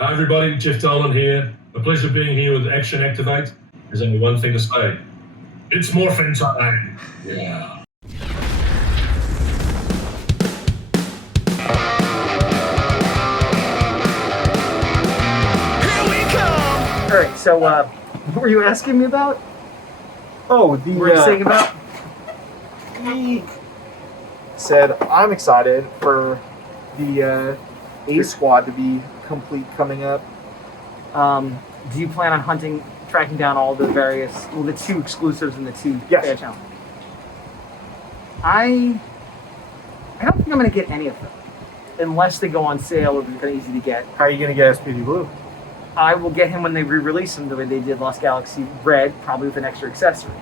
Hi everybody, Jeff Dolan here. A pleasure being here with Action Activate. There's only one thing to say. It's morphin' time. Yeah. Here we come! Alright, so what were you asking me about? Oh, What were you saying about? he said, I'm excited for the A Squad to be complete coming up. Do you plan on tracking down all the the two exclusives and the two Yes. fair channels? I don't think I'm going to get any of them. Unless they go on sale or they're easy to get. How are you going to get SPD Blue? I will get him when they re-release him the way they did Lost Galaxy Red, probably with an extra accessory.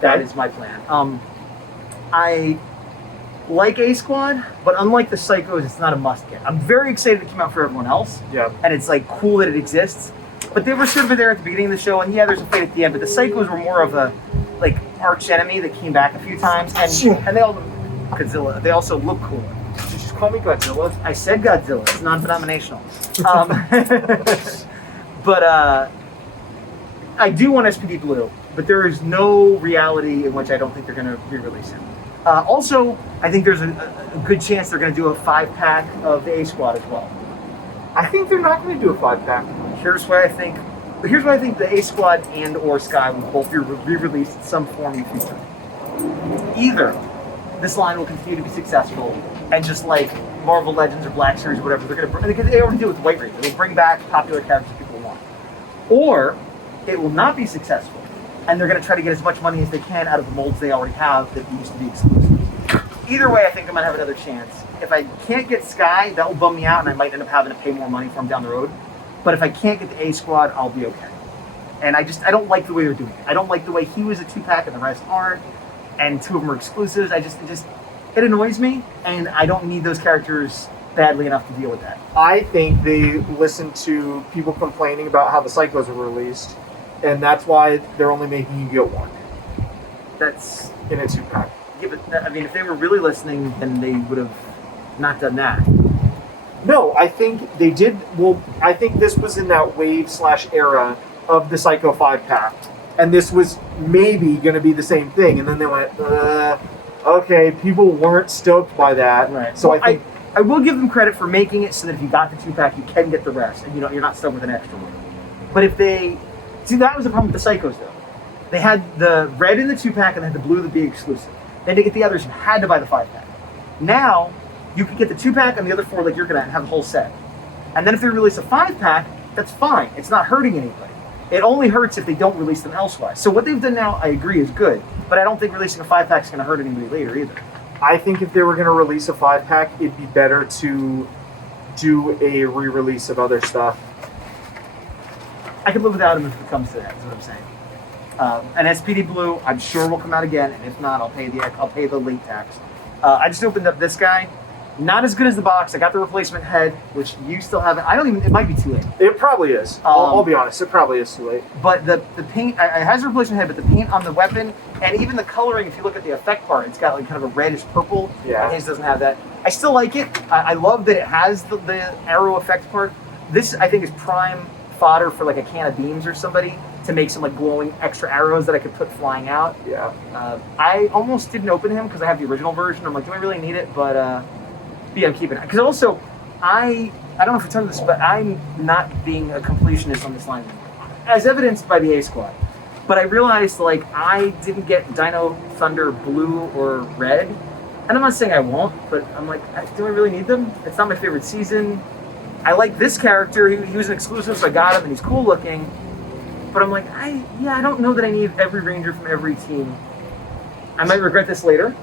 That is my plan. I like A Squad, but unlike the Psychos, it's not a must-get. I'm very excited it came out for everyone else. Yeah. And it's like cool that it exists. But they were sort of there at the beginning of the show, and yeah, there's a fight at the end, but the Psychos were more of a like arch enemy that came back a few times, and they all Godzilla. They also look cool. Did you just call me Godzilla? I said Godzilla. It's non-denominational. But I do want SPD Blue, but there is no reality in which I don't think they're going to re-release him. Also, I think there's a good chance they're going to do a 5-pack of the A Squad as well. I think they're not going to do a 5-pack. Here's why I think the A Squad and or Sky will both be re-released in some form in the future. Either this line will continue to be successful, and just like Marvel Legends or Black Series or whatever, they're going to, because they already do it with White Raven, they'll bring back popular characters people want. Or it will not be successful, and they're going to try to get as much money as they can out of the molds they already have that used to be exclusive. Either way, I think I might have another chance. If I can't get Sky, that will bum me out, and I might end up having to pay more money for him down the road. But if I can't get the A Squad, I'll be okay. And I don't like the way they're doing it. I don't like the way he was a 2-pack and the rest aren't, and 2 of them are exclusives. It annoys me, and I don't need those characters badly enough to deal with that. I think they listened to people complaining about how the Psychos were released, and that's why they're only making you get one That's in a 2-pack. yeah, but I mean, if they were really listening, then they would have not done that. No, I think they did. Well, I think this was in that wave/era of the Psycho 5-pack, and this was maybe going to be the same thing, and then they went, okay, people weren't stoked by that. Right. So Well, I think I will give them credit for making it so that if you got the 2-pack, you can get the rest, and you're not stuck with an extra one. But if they that was the problem with the Psychos though. They had the red in the 2-pack and they had the blue to be exclusive. Then to get the others, you had to buy the 5-pack. Now you could get the 2-pack and the other 4 like you're gonna have the whole set. And then if they release a 5-pack, that's fine. It's not hurting anybody. It only hurts if they don't release them elsewise. So what they've done now, I agree, is good. But I don't think releasing a 5-pack is going to hurt anybody later either. I think if they were going to release a 5-pack, it'd be better to do a re-release of other stuff. I could live without them if it comes to that, is what I'm saying. An SPD Blue, I'm sure will come out again, and if not, I'll pay the late tax. I just opened up this guy. Not as good as the box. I got the replacement head, which you still haven't. It might be too late. It probably is. I'll be honest, it probably is too late. But the paint, it has a replacement head, but the paint on the weapon, and even the coloring, if you look at the effect part, it's got like kind of a reddish purple. Yeah. His doesn't have that. I still like it. I love that it has the arrow effect part. This, I think, is prime fodder for like a can of beans or somebody to make some like glowing extra arrows that I could put flying out. Yeah. I almost didn't open him because I have the original version. I'm like, do I really need it? But yeah, I'm keeping it. Because also, I don't know if it's on this, but I'm not being a completionist on this line anymore. As evidenced by the A Squad. But I realized, like, I didn't get Dino Thunder Blue or Red. And I'm not saying I won't, but I'm like, do I really need them? It's not my favorite season. I like this character. He was an exclusive, so I got him, and he's cool looking. But I'm like, I don't know that I need every Ranger from every team. I might regret this later.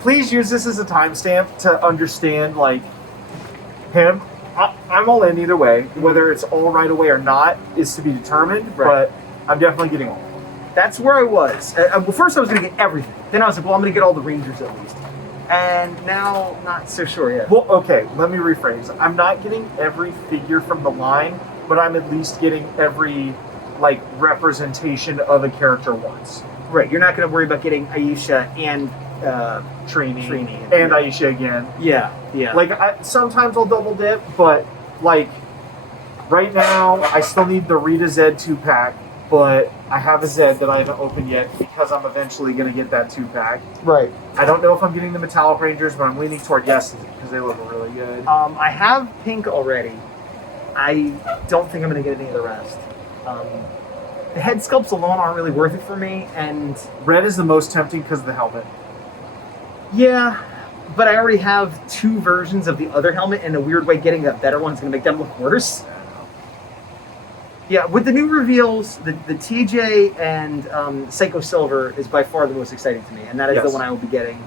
Please use this as a timestamp to understand, like, him. I'm all in either way. Whether it's all right away or not is to be determined, Right. but I'm definitely getting all. That's where I was. Well, first I was going to get everything. Then I was like, well, I'm going to get all the Rangers at least. And now, not so sure yet. Well, okay, let me rephrase. I'm not getting every figure from the line, but I'm at least getting every, like, representation of a character once. Right, you're not going to worry about getting Aisha and Trini Trini. and Aisha again. Yeah. Like, sometimes I'll double dip, but like, right now, I still need the Rita Zed 2-pack, but I have a Zed that I haven't opened yet because I'm eventually going to get that 2-pack. Right. I don't know if I'm getting the Metallic Rangers, but I'm leaning toward yes because they look really good. I have pink already. I don't think I'm going to get any of the rest. The head sculpts alone aren't really worth it for me, and Red is the most tempting because of the helmet. yeah, but I already have 2 versions of the other helmet, and in a weird way, getting a better one is going to make them look worse. Yeah, with the new reveals, the TJ and Psycho Silver is by far the most exciting to me, and that is the one I will be getting.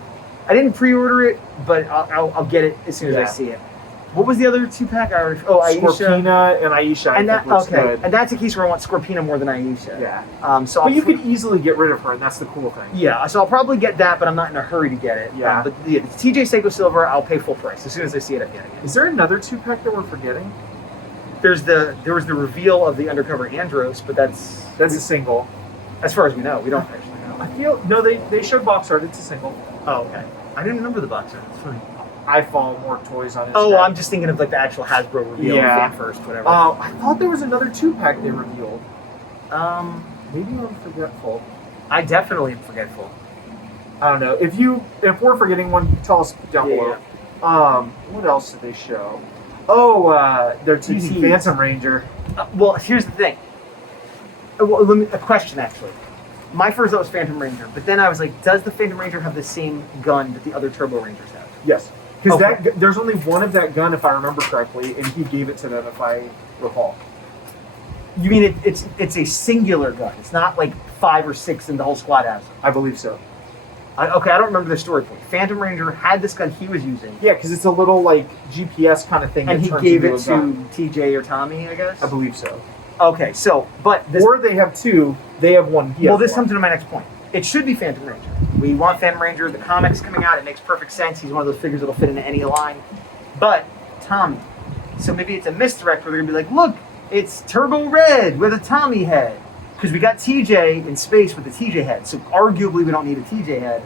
I didn't pre-order it, but I'll get it as soon as I see it. What was the other 2-pack? Aisha. Scorpina and Aisha. And I think looks good. And that's a case where I want Scorpina more than Aisha. Yeah. So you could easily get rid of her, and that's the cool thing. Yeah. So I'll probably get that, but I'm not in a hurry to get it. Yeah. But the TJ Psycho Silver, I'll pay full price as soon as I see it. I'm getting it. Is there another 2-pack that we're forgetting? There was the reveal of the undercover Andros, but that's a single. As far as we know, we don't actually know. I feel no. They showed box art. It's a single. Oh, okay. I didn't remember the box art. It's funny. I follow more toys on it. Oh, I'm just thinking of like the actual Hasbro reveal, Fan First, whatever. I thought there was another 2-pack they revealed. Maybe I'm forgetful. I definitely am forgetful. I don't know. If we're forgetting one, tell us down below. What else did they show? Oh, they're teasing Phantom Ranger. Well, here's the thing. A question, actually. My first thought was Phantom Ranger, but then I was like, does the Phantom Ranger have the same gun that the other Turbo Rangers have? Yes. Because there's only one of that gun, if I remember correctly, and he gave it to them, if I recall. You mean it's a singular gun? It's not like 5 or 6 and the whole squad has it? I believe so. I don't remember the story point. Phantom Ranger had this gun he was using. Yeah, because it's a little like GPS kind of thing. And he gave it to TJ or Tommy, I guess? I believe so. Okay, so, but... Or they have 2, they have 1. Well, this comes into my next point. It should be Phantom Ranger. We want Phantom Ranger. The comic's coming out. It makes perfect sense. He's one of those figures that'll fit into any line. But Tommy. So maybe it's a misdirect where they're going to be like, look, it's Turbo Red with a Tommy head. Because we got TJ in space with the TJ head. So arguably we don't need a TJ head.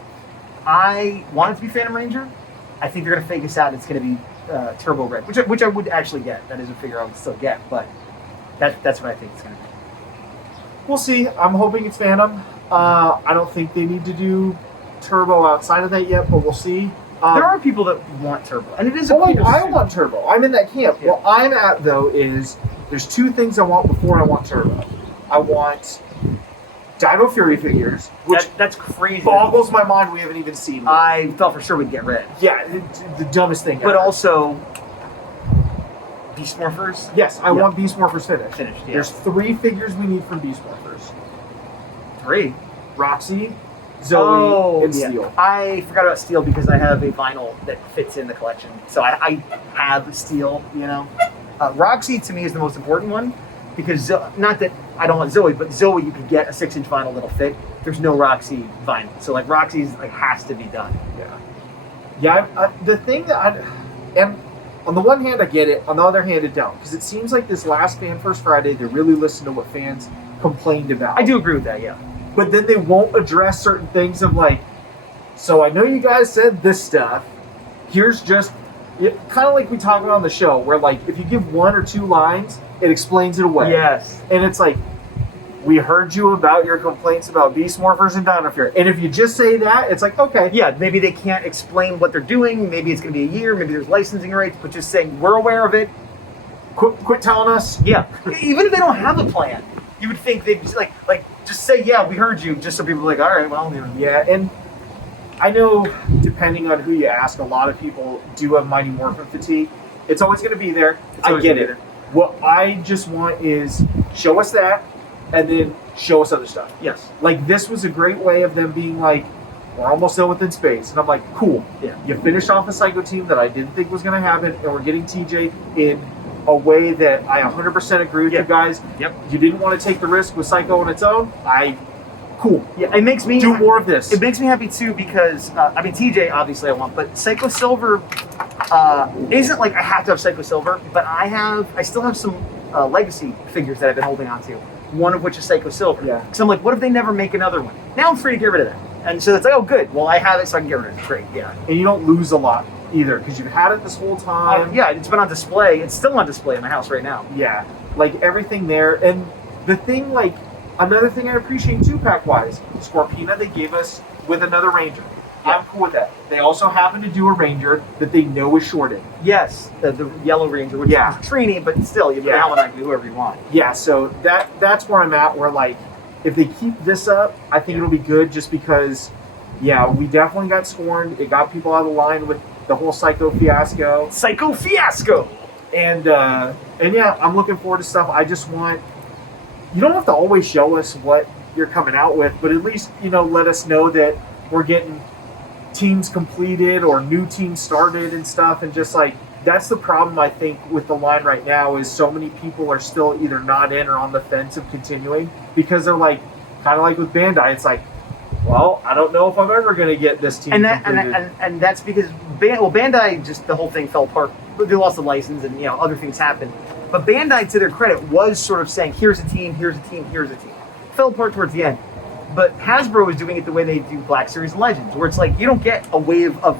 I want it to be Phantom Ranger. I think they're going to fake us out. It's going to be Turbo Red, which I would actually get. That is a figure I would still get. But that's what I think it's going to be. We'll see. I'm hoping it's Phantom. I don't think they need to do Turbo outside of that yet, but we'll see. There are people that want Turbo, and it is a cool I want Turbo. I'm in that camp. Yeah. What I'm at, though, is there's 2 things I want before I want Turbo. I want Dino Fury figures, which that's crazy. Boggles my mind we haven't even seen. I thought for sure we'd get Red. Yeah, the dumbest thing But ever. also... Beast Morphers? Yes, I want Beast Morphers finished. Yeah. There's 3 figures we need from Beast Morphers. 3? Roxy, Zoe, and yeah. Steel. I forgot about Steel because I have a vinyl that fits in the collection. So I have Steel, you know. Roxy, to me, is the most important one because, not that I don't want Zoe, but Zoe, you can get a 6-inch vinyl that'll fit. There's no Roxy vinyl. So, like, Roxy's, like, has to be done. Yeah. Yeah, the thing that and on the one hand, I get it. On the other hand, I don't. Because it seems like this last Fan First Friday, they really listened to what fans complained about. I do agree with that, yeah. But then they won't address certain things of like, so I know you guys said this stuff. Here's just, kind of like we talk about on the show, where like, if you give 1 or 2 lines, it explains it away. Yes. And it's like, we heard you about your complaints about Beast Morphers and Dino Fury. And if you just say that, it's like, okay. Yeah, maybe they can't explain what they're doing. Maybe it's going to be a year. Maybe there's licensing rates. But just saying, we're aware of it. Quit telling us. Yeah. Even if they don't have a plan, you would think they'd just like just say, yeah, we heard you. Just so people are like, all right, well. Yeah, and I know, depending on who you ask, a lot of people do have Mighty Morphin fatigue. It's always going to be there. I get it. What I just want is show us that, and then show us other stuff. Yes. Like, this was a great way of them being like, we're almost done within space. And I'm like, cool. Yeah. You finished off a Psycho team that I didn't think was going to happen, and we're getting TJ in a way that I 100% agree with you guys. Yep. You didn't want to take the risk with Psycho on its own. Cool. Yeah, it makes me... Do more of this. It makes me happy, too, because, TJ, obviously, I want, but Psycho Silver isn't like I have to have Psycho Silver, but I still have some legacy figures that I've been holding on to, one of which is Psycho Silver. Yeah. So I'm like, what if they never make another one? Now I'm free to get rid of that. And so it's like, oh, good. Well, I have it, so I can get rid of it. Great, yeah. And you don't lose a lot. either because you've had it this whole time. Yeah, it's been on display. It's still on display in my house right now. Yeah, like everything there. And the thing, like, another thing I appreciate 2-pack wise, Scorpina they gave us with another Ranger. Yeah. I'm cool with that. They also happen to do a Ranger that they know is shorted. Yes, the Yellow Ranger, which is Trini, but still, you put a helmet on whoever you want. Yeah, so that's where I'm at, where, like, if they keep this up, I think it'll be good just because, yeah, we definitely got scorned. It got people out of line with the whole Psycho fiasco. Psycho fiasco! And yeah, I'm looking forward to stuff. I just want, you don't have to always show us what you're coming out with, but at least, you know, let us know that we're getting teams completed or new teams started and stuff. And just like, that's the problem I think with the line right now is so many people are still either not in or on the fence of continuing because they're like, kind of like with Bandai, it's like, well, I don't know if I'm ever going to get this team completed. And that's because Bandai, just the whole thing fell apart. They lost the license and, you know, other things happened. But Bandai, to their credit, was sort of saying, here's a team, here's a team, here's a team. Fell apart towards the end. But Hasbro is doing it the way they do Black Series Legends, where it's like, you don't get a wave of,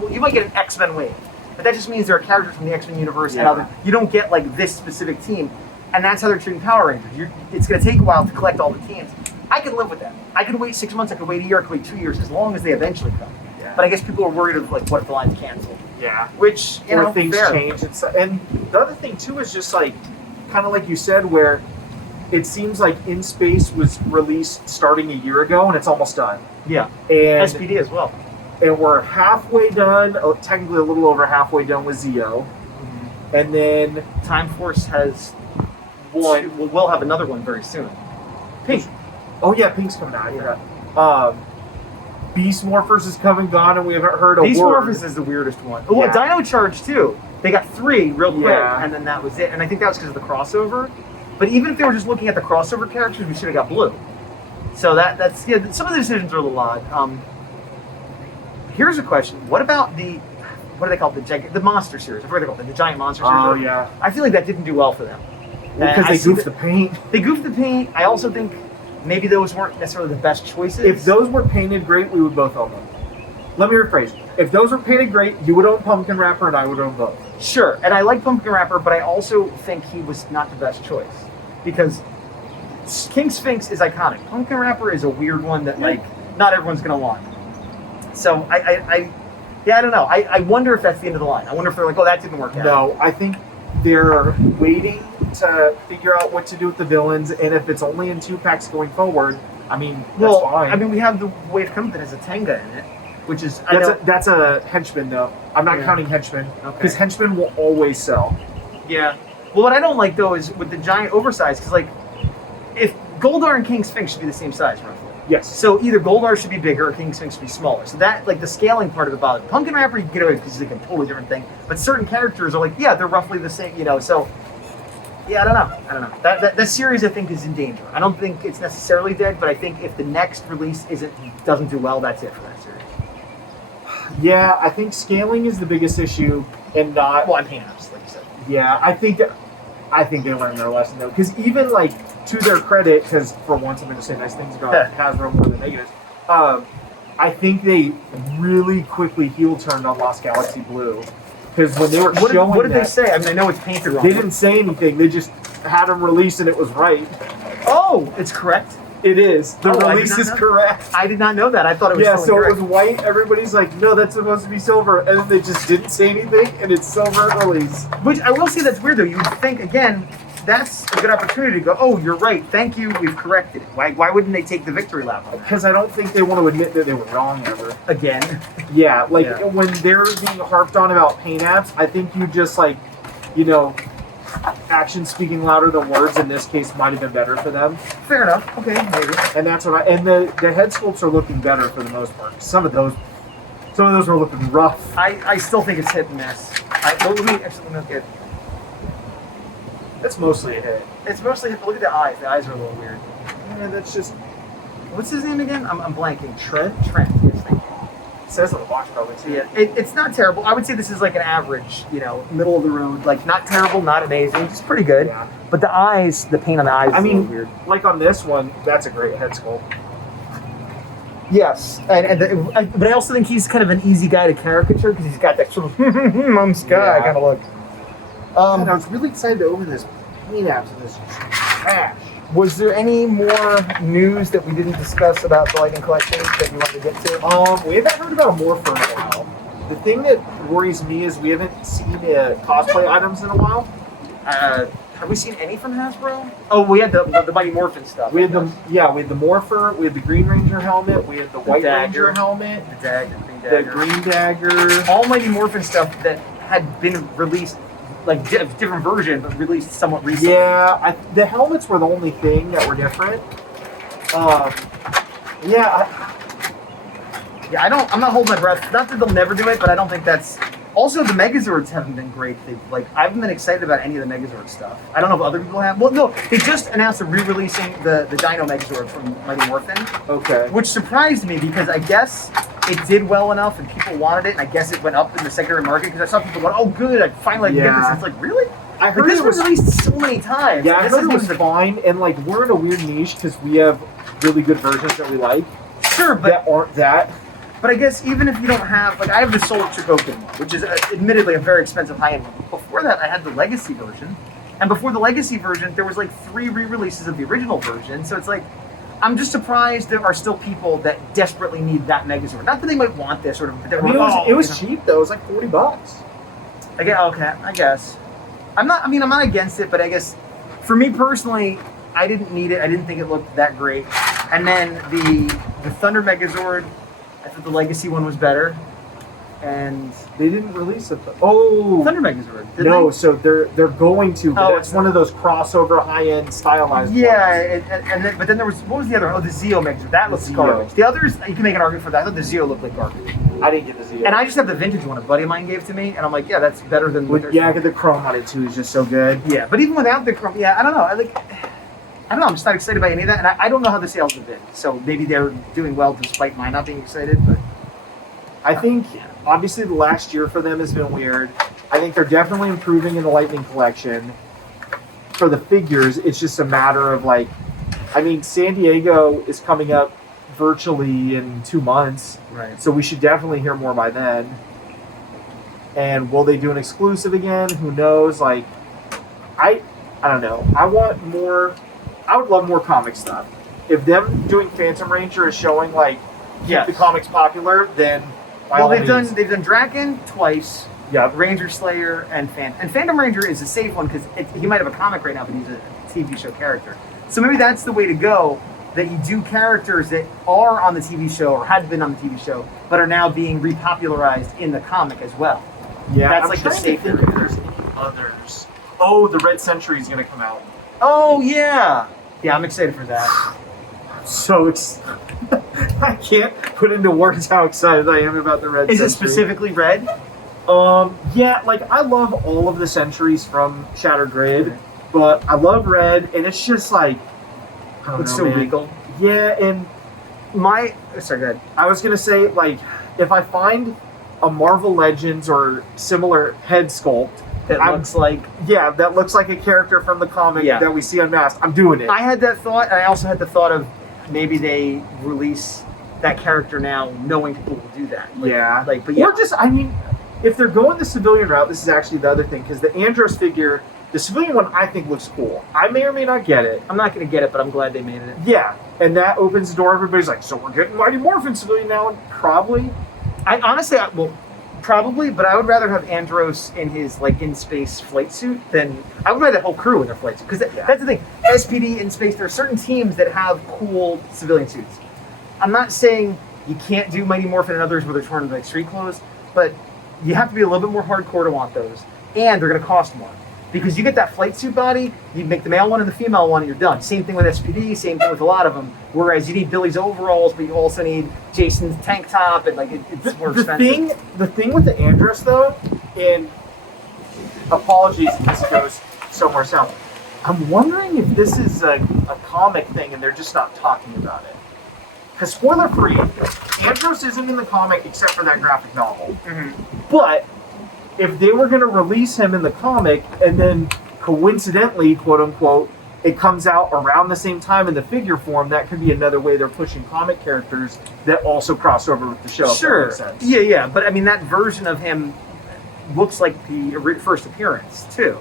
well, you might get an X-Men wave, but that just means there are characters from the X-Men universe and other, you don't get like this specific team. And that's how they're treating Power Rangers. It's going to take a while to collect all the teams. I could live with that. I could wait 6 months, I could wait a year, I could wait 2 years, as long as they eventually come. Yeah. But I guess people are worried of like, what if the line's canceled? Yeah. Which, you know, things fair. change. And the other thing too is just like, kind of like you said, where it seems like In Space was released starting a year ago and it's almost done. Yeah. And SPD as well. And we're halfway done, technically a little over halfway done with Zeo. Mm-hmm. And then Time Force has one. We'll have another one very soon. Pink. Oh yeah, Pink's coming out. Yeah. Beast Morphers is coming gone, and we haven't heard a Beast word. Morphers is the weirdest one. Oh, well, Dino Charge too. They got 3 real quick, and then that was it. And I think that was because of the crossover. But even if they were just looking at the crossover characters, we should have got Blue. So that's some of the decisions are a little odd. Here's a question: what about what do they call it? The Monster Series? I forget what they call it. The Giant Monster Series. Oh yeah. I feel like that didn't do well for them. Because they goofed the paint. They goofed the paint. I also think maybe those weren't necessarily the best choices. If those were painted great, we would both own them. Let me rephrase. If those were painted great, you would own Pumpkin Rapper and I would own both. Sure, and I like Pumpkin Rapper, but I also think he was not the best choice. Because King Sphinx is iconic. Pumpkin Rapper is a weird one that, like, not everyone's going to want. So, I don't know. I wonder if that's the end of the line. I wonder if they're like, oh, that didn't work out. No, I think they're waiting to figure out what to do with the villains, and if it's only in 2-packs going forward, I mean, that's fine. I mean, we have the wave coming that has a Tenga in it, which is... That's a henchman, though. I'm not counting henchmen, because henchmen will always sell. Yeah. Well, what I don't like, though, is with the giant oversized, because, like, if Goldar and King Sphinx should be the same size, roughly. Yes. So either Goldar should be bigger or King Sphinx should be smaller. So that, like, the scaling part of it bothers me. Pumpkin Rapper, you can get away with because it's like a totally different thing. But certain characters are like, yeah, they're roughly the same, you know, so... Yeah, I don't know. That series, I think, is in danger. I don't think it's necessarily dead, but I think if the next release doesn't do well, that's it for that series. Yeah, I think scaling is the biggest issue, and not... Well, I'm painting ups, like you said. Yeah, I think they learned their lesson, though. Because even, like, to their credit, because for once I'm going to say nice things about Hasbro more than negatives, I think they really quickly heel turned on Lost Galaxy Blue. Because when they were showing what did they say? I mean, I know it's painted wrong. They didn't say anything. They just had them released, and it was right. Oh, it's correct? It is. The release is correct. I did not know that. I thought it was so correct. It was white. Everybody's like, no, that's supposed to be silver. And then they just didn't say anything, and it's silver at release. Which I will say that's weird, though. You would think, again, that's a good opportunity to go, oh, you're right. Thank you. We've corrected it. Why wouldn't they take the victory lap on that? Because I don't think they want to admit that they were wrong ever. Again? Yeah, when they're being harped on about paint apps, I think you just, like, you know, action speaking louder than words in this case might have been better for them. Fair enough. Okay, maybe. And that's what and the head sculpts are looking better for the most part. Some of those were looking rough. I still think it's hit and miss. Let me look at. That's mostly a hit. It's mostly hit. Look at the eyes. The eyes are a little weird. Yeah, that's just. What's his name again? I'm blanking. Trent. Yes, thank you. It says on the box probably too. Yeah, it's not terrible. I would say this is like an average, you know, middle of the road. Like not terrible, not amazing, just pretty good. Yeah. But the eyes, the paint on the eyes is a little weird. Like on this one, that's a great head sculpt. Yes, but I also think he's kind of an easy guy to caricature because he's got that sort of I'm Sky kind of look. And I was really excited to open this paint apps and this trash. Was there any more news that we didn't discuss about the Lightning Collection that you wanted to get to? We haven't heard about Morpher in a while. The thing that worries me is we haven't seen cosplay items in a while. Have we seen any from Hasbro? Oh, we had the Mighty Morphin stuff. We had the Morpher, we had the Green Ranger helmet, we had the White Ranger helmet, the Green Dagger. All Mighty Morphin stuff that had been released, like different version, but released somewhat recently. Yeah, the helmets were the only thing that were different. I'm not holding my breath. Not that they'll never do it, but I don't think that's. Also, the Megazords haven't been great. I haven't been excited about any of the Megazord stuff. I don't know if other people have. Well, no, they just announced re-releasing the Dino Megazord from Mighty Morphin. Okay. Which surprised me because I guess it did well enough and people wanted it, and I guess it went up in the secondary market because I saw people going, "Oh, good! I finally can get this." It's like, really? I heard this was released so many times. Yeah, I heard it was fine, and like we're in a weird niche because we have really good versions that we like. Sure, but that aren't that. But I guess even if you don't have, I have the Soul Chogokin one, which is admittedly a very expensive high-end one. Before that, I had the Legacy version. And before the Legacy version, there was 3 re-releases of the original version. So it's I'm just surprised there are still people that desperately need that Megazord. Not that they might want this but it was cheap though. It was like $40. I guess. I'm not against it, but I guess for me personally, I didn't need it. I didn't think it looked that great. And then the Thunder Megazord, I thought the Legacy one was better, and they didn't release it. Oh, Thunder Megazord. No, so they're going to. But it's one of those crossover high-end stylized. Yeah, but then there was what was the other one? Oh, the Zeo Megazord. That looks garbage. The others you can make an argument for that. I thought the Zeo looked like garbage. I didn't get the Zeo. And I just have the vintage one a buddy of mine gave to me, and I'm like, yeah, that's better than. Yeah, the chrome on it too is just so good. Yeah, but even without the chrome, I don't know. I don't know. I'm just not excited by any of that, and I don't know how the sales have been. So maybe they're doing well despite my not being excited. But I think obviously the last year for them has been weird. I think they're definitely improving in the Lightning Collection. For the figures, it's just a matter of San Diego is coming up virtually in 2 months, right? So we should definitely hear more by then. And will they do an exclusive again? Who knows? I don't know. I want more. I would love more comic stuff. If them doing Phantom Ranger is showing the comics popular, then they've done Draken twice. Yeah, Ranger Slayer and Phantom. And Phantom Ranger is a safe one because he might have a comic right now, but he's a TV show character. So maybe that's the way to go. That you do characters that are on the TV show or had been on the TV show, but are now being repopularized in the comic as well. Yeah, that's the safe. Think if there's any others. Oh, the Red Century is going to come out. Oh yeah. Yeah, I'm excited for that. So I can't put into words how excited I am about the Red Century. Is it specifically red? Yeah, I love all of the Centuries from Shattered Grid, but I love red, and it's just it's so regal. Yeah, and sorry, go ahead. I was gonna say, if I find a Marvel Legends or similar head sculpt that looks like a character from the comic that we see unmasked, I'm doing it. I had that thought, and I also had the thought of maybe they release that character now, knowing people will do that. Or just, if they're going the civilian route, this is actually the other thing, because the Andros figure, the civilian one, I think looks cool. I may or may not get it. I'm not going to get it, but I'm glad they made it. Yeah, and that opens the door. Everybody's like, so we're getting Mighty Morphin civilian now, and probably. Probably, but I would rather have Andros in his in-space flight suit than I would rather the whole crew in their flight suit, because that's the thing. SPD in space, there are certain teams that have cool civilian suits. I'm not saying you can't do Mighty Morphin and others where they're torn into street clothes, but you have to be a little bit more hardcore to want those, and they're going to cost more. Because you get that flight suit body, you make the male one and the female one, and you're done. Same thing with SPD, same thing with a lot of them. Whereas you need Billy's overalls, but you also need Jason's tank top, and it's more expensive. The thing with the Andros, though, and apologies if this goes somewhere south, I'm wondering if this is a comic thing and they're just not talking about it. Because spoiler free, Andros isn't in the comic except for that graphic novel. Mm-hmm. But if they were going to release him in the comic and then coincidentally, quote unquote, it comes out around the same time in the figure form, that could be another way they're pushing comic characters that also cross over with the show. if that Sure. makes sense. Yeah. But I mean, that version of him looks like the first appearance too.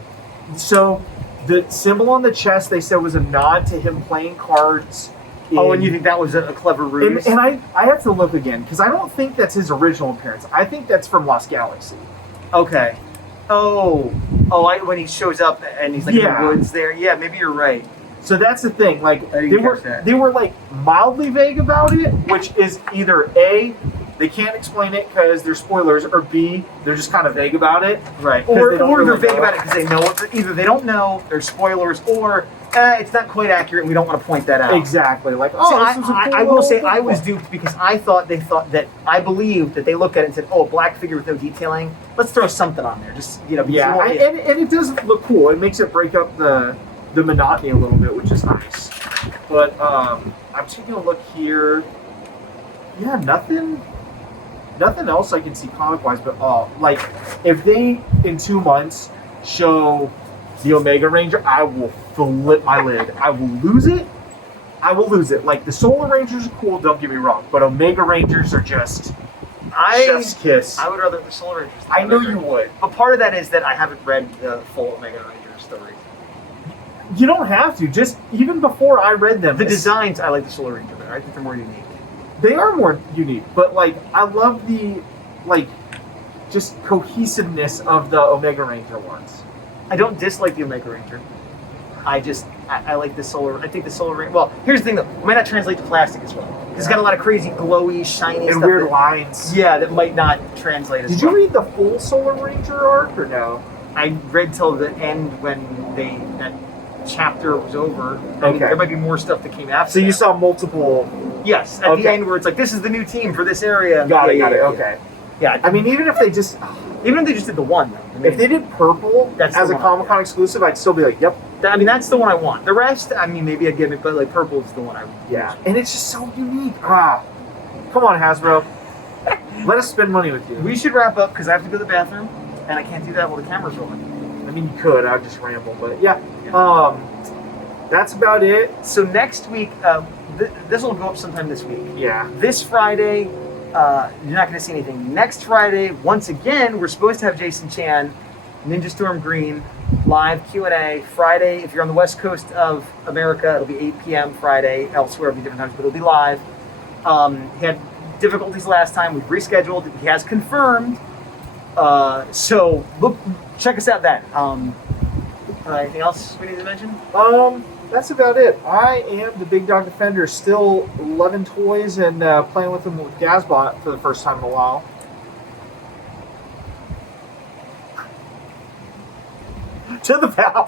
So the symbol on the chest they said was a nod to him playing cards. Oh, and you think that was a clever ruse? And I have to look again because I don't think that's his original appearance. I think that's from Lost Galaxy. Okay. When he shows up and he's like in the woods there. Yeah, maybe you're right. So that's the thing. Like I didn't catch that. they were like mildly vague about it, which is either A, they can't explain it because they're spoilers, or B, they're just kind of vague about it. Right. 'Cause Or they don't they're really vague know. about it because they know it. Either they don't know, they're spoilers, or it's not quite accurate and we don't want to point that out. Exactly. Like, See, oh, this was a cool I will say little I was thing. duped because I thought I believed that they looked at it and said, "Oh, a black figure with no detailing. Let's throw something on there." Just because Yeah, you want and it does look cool. It makes it break up the monotony a little bit, which is nice. But I'm taking a look here. Yeah, nothing else I can see comic wise. But like if they in 2 months show the Omega Ranger, I will flip my lid. I will lose it. Like the Solar Rangers are cool. Don't get me wrong, but Omega Rangers are just chef's kiss. I would rather the Solar Rangers. than I know Omega you Rangers. would. But part of that is that I haven't read the full Omega Ranger story. You don't have to. Just even before I read them, The designs, I like the Solar Ranger better. I think they're more unique. they are more unique. But like, I love the just cohesiveness of the Omega Ranger ones. I don't dislike the Omega Ranger. I like the Solar. I think the Solar Ranger. Well, here's the thing though. It might not translate to plastic as well. It's got a lot of crazy, glowy, shiny And stuff. weird that- lines. Yeah, that might not translate as Did well. you read the full Solar Ranger arc or no? I read till the end when that chapter was over. I mean, Okay. there might be more stuff that came after. So you that. saw multiple. Yes, at the Okay. end where it's like, this is the new team for this area. Got it. Yeah. Okay. Yeah, I mean, even if they just even if they just did the one, though. I mean, if they did purple That's as the a one, Comic Con exclusive, I'd still be like, yep. I mean, that's the one I want. The rest, I mean, maybe I'd give it, but like purple is the one I want. Yeah. And it's just so unique. Come on, Hasbro. Let us spend money with you. We should wrap up because I have to go to the bathroom, and I can't do that while the camera's rolling. I mean, you could. I'd just ramble, but yeah. That's about it. So next week, this will go up sometime this week. Yeah. This Friday, you're not going to see anything. Next Friday, once again, we're supposed to have Jason Chan, Ninja Storm Green, live Q&A. Friday, if you're on the west coast of America, it'll be 8 p.m. Friday. Elsewhere, it'll be different times, but it'll be live. He had difficulties last time. We've rescheduled. He has confirmed. So check us out then. Anything else we need to mention? That's about it. I am the Big Dog Defender, still loving toys and playing with them with Gazbot for the first time in a while. To the pal.